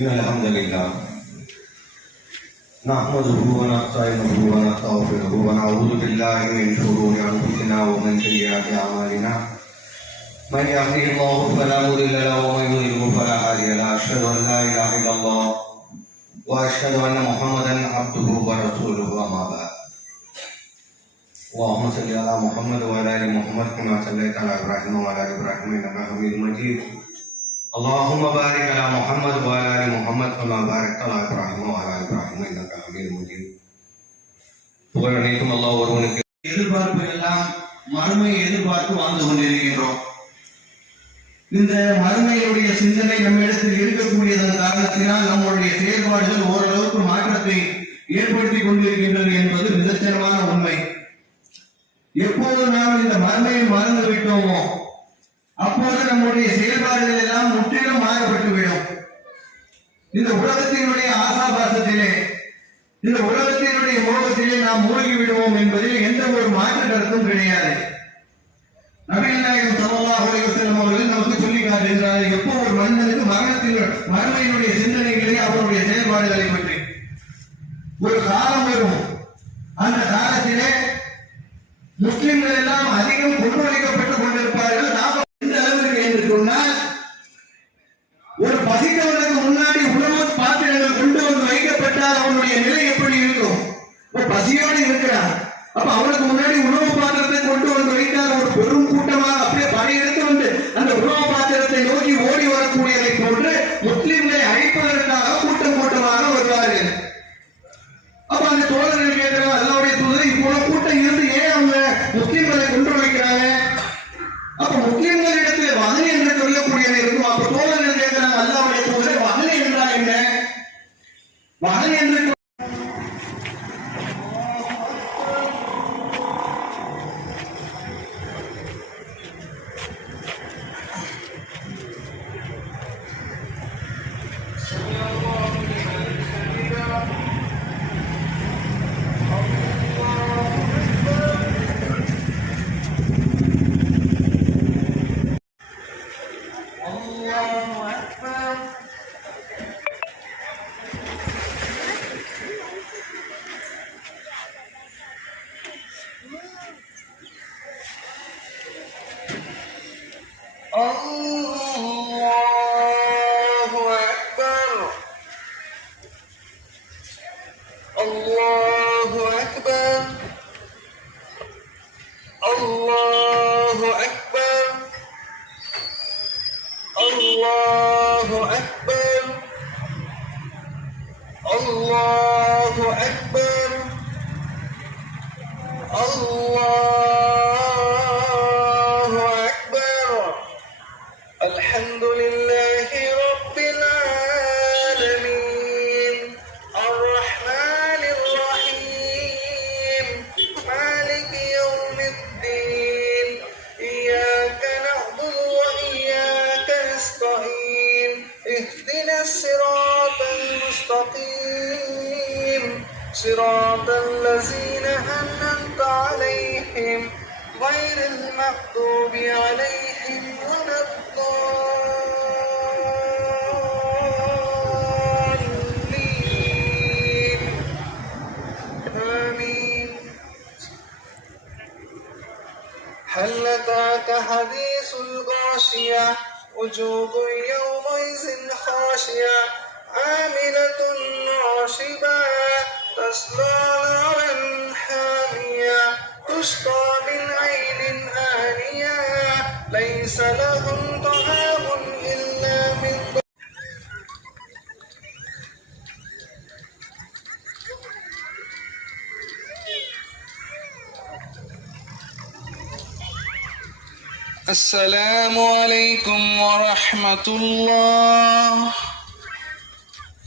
إن الحمد لله. نحمده ونستعينه ونستغفره ونعوذ بالله من شرور أنفسنا ومن سيئات أعمالنا. من يهده الله فلا مضل له ومن يضلل فلا هادي له. أشهد أن لا إله إلا الله وأشهد أن محمدا عبده ورسوله أما بعد. اللهم صل على محمد وعلى آل محمد كما صليت على إبراهيم وعلى آل إبراهيم إنك حميد مجيد. اللهم بارك على محمد وعلى ال محمد كما باركت على ابراهيم وعلى ال ابراهيم انك حميد مجيد புகழ் அனைத்தும் அல்லாஹ் ஒருவனுக்கு எதிர்பார்ப்பு எல்லாம் மறுமையை எதிர்பார்த்து வாழ்ந்து கொண்டிருக்கின்றோம் இந்த மறுமையுடைய சிந்தனை நம்மிடத்தில் இருக்கக்கூடியதன் காரணத்தினால் நம்முடைய செயல்பாடுகள் ஓரளவுக்கு மாற்றத்தை ஏற்படுத்தி கொண்டிருக்கின்றது என்பது நிதர்சனமான உண்மை எப்போது நாம் இந்த மறுமையை மறந்து விட்டோமோ அப்போது நம்முடைய செயல்பாடுகள் எல்லாம் முற்றிலும் மாறுபட்டுவிடும் இந்த உலகத்தினுடைய ஆசாபாசத்திலே இந்த உலகத்தினுடைய மோகத்திலே நாம் மூழ்கி விடுவோம் என்பதில் எந்த ஒரு மாற்று கருத்தும் கிடையாது. நபிகள் நாயகம் ஸல்லல்லாஹு அலைஹி அவர்கள் நமக்கு சொல்லி காட்டுகிறார்கள் எப்போ ஒரு மனிதனுக்கு மரணத்தில் மறுமையினுடைய சிந்தனைகளை அவருடைய செயல்பாடுகளை பற்றி. ஒரு காலம் வரும். அந்த காலத்திலே முஸ்லிம்கள் எல்லாம் அதிகம் கொண்டுவழிக்கப்பட்டுக் Oh! صراط الذين أنعمت عليهم غير المغضوب عليهم ولا الضالين. آمين. هل أتاك حديث الغاشية؟ وجوه يومئذ خاشية عاملة ناصبة تصلى نارا حامية تسقى من عين آنية. ليس لهم طعام إلا من السلام عليكم ورحمة الله.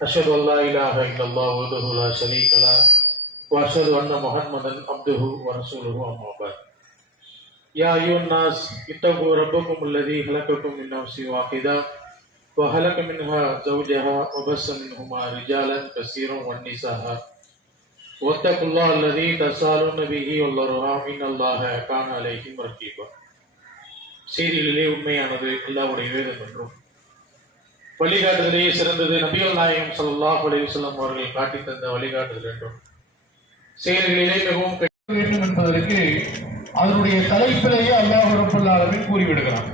أشهد أن لا إله إلا الله وحده لا شريك له وأشهد أن محمدا عبده ورسوله أما بعد يا أيها الناس اتقوا ربكم الذي خلقكم من نفس واحدة وخلق منها زوجها وبث منهما رجالا كثيرا والنساء واتقوا الله الذي تسالون به والأرحام إن الله كان عليكم رقيبا சீரியலிலே உண்மையானது அல்லாவுடைய வேதம் என்றும் வழிகாட்டுதலே சிறந்தது. நபிகள் நாயகம் ஸல்லல்லாஹு அலைஹி அவர்கள் காட்டி தந்த வழிகாட்டுதல் என்றும் செயல்களிலே மிகவும் கெட்ட வேண்டும் என்பதற்கு அதனுடைய தலைப்பிலேயே அல்லாஹ் ரப்பல் கூறிவிடுகிறான்.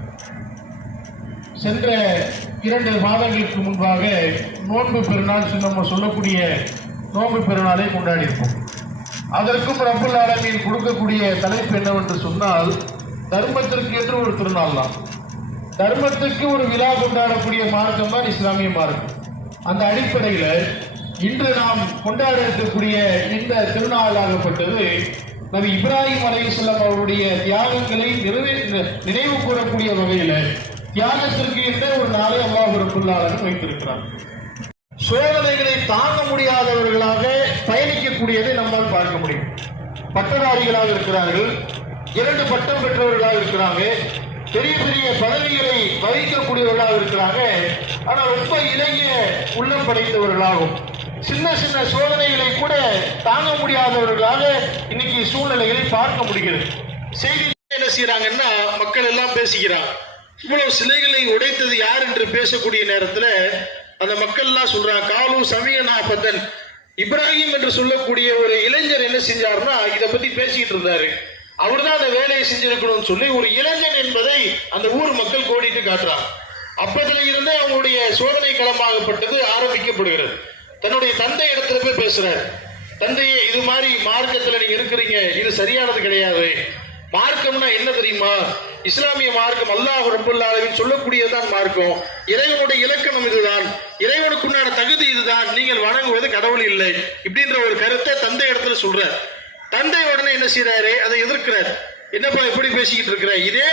சென்ற இரண்டு மாதங்களுக்கு முன்பாக நோன்பு பெருநாள் நம்ம சொல்லக்கூடிய நோன்பு பெருநாளை கொண்டாடியிருப்போம். அதற்கும் ரப்பல் ஆலமீன் கொடுக்கக்கூடிய தலைப்பு என்னவென்று சொன்னால் தர்மத்திற்கு என்று ஒரு திருநாள் தான் தர்மத்துக்கு ஒரு விழா கொண்டாடக்கூடிய மார்க்கம் தான் இஸ்லாமிய மார்க்கம். அந்த அடிப்படையில் இன்று நாம் கொண்டாட இருக்கக்கூடிய இந்த திருநாளாகப்பட்டது நபி இப்ராஹிம் அலைஹிஸ்ஸலாம் அவருடைய தியாகங்களை நிறைவே நினைவு கூறக்கூடிய வகையில் தியாகத்திற்கு என்ற ஒரு நாளை அல்லாஹ் வைத்திருக்கிறார். சோதனைகளை தாங்க முடியாதவர்களாக பயணிக்கக்கூடியதை நம்மால் பார்க்க முடியும். பட்டதாரிகளாக இருக்கிறார்கள் இரண்டு பட்டம் பெற்றவர்களாக இருக்கிறாங்க பெரிய பெரிய பதவிகளை வகிக்கக்கூடியவர்களாக இருக்கிறாங்க ஆனால் ரொம்ப இளைய உள்ளம் படைத்தவர்களாகும். சின்ன சின்ன சோதனைகளை கூட தாங்க முடியாதவர்களாக இன்னைக்கு சூழ்நிலைகளை பார்க்க முடிகிறது. செய்தி என்ன செய்யறாங்கன்னா மக்கள் எல்லாம் பேசிக்கிறான் இவ்வளவு சிலைகளை உடைத்தது யார் என்று பேசக்கூடிய நேரத்துல அந்த மக்கள் எல்லாம் சொல்றாங்க காலு சமயனா பத்தன் இப்ராஹிம் என்று சொல்லக்கூடிய ஒரு இளைஞர் என்ன செஞ்சாருன்னா இதை பத்தி பேசிக்கிட்டு இருந்தாரு. அவர்தான் அந்த வேலையை செஞ்சிருக்கணும்னு சொல்லி ஒரு இளைஞன் என்பதை அந்த ஊர் மக்கள் கோடிட்டு காட்டுறாங்க. அப்பத்துல இருந்தே அவங்களுடைய சோதனை களமாகப்பட்டது ஆரம்பிக்கப்படுகிறது. தன்னுடைய தந்தை இடத்துல போய் பேசுறார். தந்தையே இது மாதிரி மார்க்கத்துல நீங்க இருக்கிறீங்க இது சரியானது கிடையாது. மார்க்கம்னா என்ன தெரியுமா? இஸ்லாமிய மார்க்கம் அல்லாஹ் ரபுல்லா அளவில் சொல்லக்கூடியதுதான் மார்க்கம். இறைவனுடைய இலக்கணம் இதுதான். இறைவனுக்குண்டான தகுதி இதுதான். நீங்கள் வணங்குவது கடவுள் இல்லை. இப்படின்ற ஒரு கருத்தை தந்தை இடத்துல சொல்றார். தந்தை உடனே என்ன செய்யறாரு அதை எதிர்க்கிறார். என்னப்பா எப்படி பேசிக்கிட்டு இருக்கிற? இதே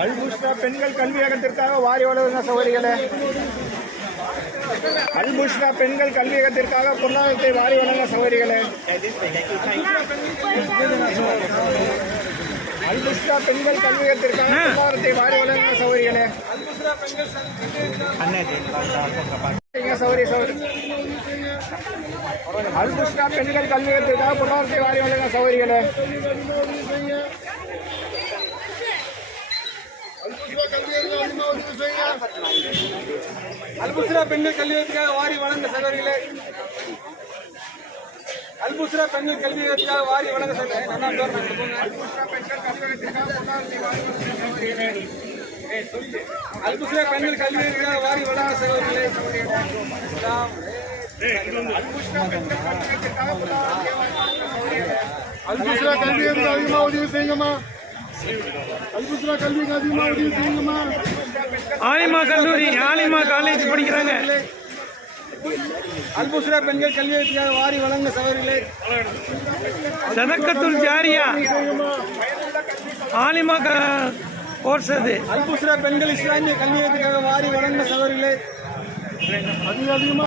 அல்புஷ்ரா பெண்கள் கல்வியகத்திற்காக வாரி வளர்ந்த சௌகரிகளே அல்புஷ்ரா பெண்கள் கல்வியகத்திற்காக பொருளாதாரத்தை வாரி வழங்க சௌகரிகளே அல்புஷ்ரா பெண்கள் கல்வியகத்திற்காக பொருளாதாரத்தை வாரி வழங்க சௌகரிகளே சௌகரிய சௌகரி அல்புஷ்ரா பெண்கள் கல்வியகத்திற்காக பொருளாதாரத்தை வாரி வழங்க சௌகரிகளே அல்புஸ்ரா பெண்கள் கல்வியத்துக்காக வாரி வழங்க சகோதரிகளே அல்புஸ்ரா பெண்கள் கல்வியத்துக்காக வாரி வழங்க அல்புஸ்ரா பெண்கள் கல்வியத்துக்காக வாரி வழங்க சகோதரிகளே அல்புஸ்ரா கல்விக்கு அதிகமா உதவி செய்யுங்கம்மா. அல்புஸ்ரா கல்விக்கு அதிகமா உதவி செய்யுங்கம்மா. ஆலிமா கல்லூரி ஆலிமா காலேஜ் படிக்கிறாங்க. அல்புஸ்ரா பெண்கள் கல்வியத்துக்காக வாரி வழங்க சகோதரிகளே சதக்கத்துல் ஜாரியா. ஆலிமா கோர்ஸ் அது அல்புஸ்ரா பெண்கள் இஸ்லாமிய கல்வியத்துக்காக வாரி வழங்க சகோதரிகளே அதிக அதிகமா